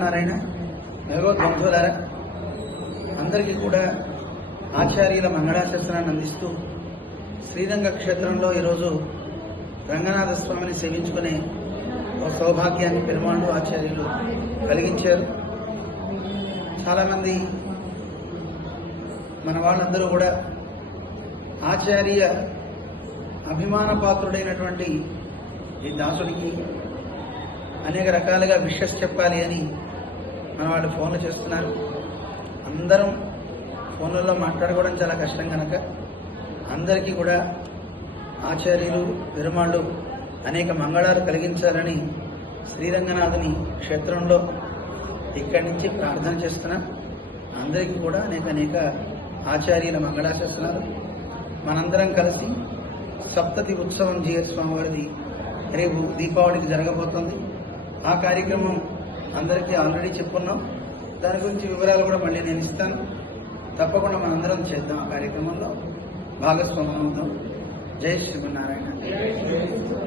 శ్రీమన్నారాయణ. భగవద్బంధువులారా, అందరికీ కూడా ఆచార్యుల మంగళాశాసనాన్ని అందిస్తూ శ్రీరంగ క్షేత్రంలో ఈరోజు రంగనాథ స్వామిని సేవించుకునే ఒక సౌభాగ్యాన్ని పెరుమాళ్ళు ఆచార్యులు కలిగించారు. చాలామంది మన వాళ్ళందరూ కూడా ఆచార్య అభిమాన పాత్రుడైనటువంటి ఈ దాసుడికి అనేక రకాలుగా విషెస్ చెప్పాలి అని మన వాళ్ళు ఫోన్లు చేస్తున్నారు. అందరం ఫోన్లలో మాట్లాడుకోవడం చాలా కష్టం కనుక అందరికీ కూడా ఆచార్యులు పెరుమాళ్ళు అనేక మంగళాలు కలిగించాలని శ్రీరంగనాథుని క్షేత్రంలో ఇక్కడి నుంచి ప్రార్థన చేస్తున్నాం. అందరికీ కూడా అనేక ఆచార్యుల మంగళాశాసనాలు. మనందరం కలిసి సప్తతి ఉత్సవం జిఎస్ స్వామి వారిది రేపు దీపావళికి జరగబోతుంది. ఆ కార్యక్రమం అందరికీ ఆల్రెడీ చెప్పుకున్నాం. దాని గురించి వివరాలు కూడా మళ్ళీ నేను ఇస్తాను. తప్పకుండా మనందరం చేద్దాం. ఆ కార్యక్రమంలో భాగస్వామ్యం అవుతాం. జై శ్రీమన్నారాయణ.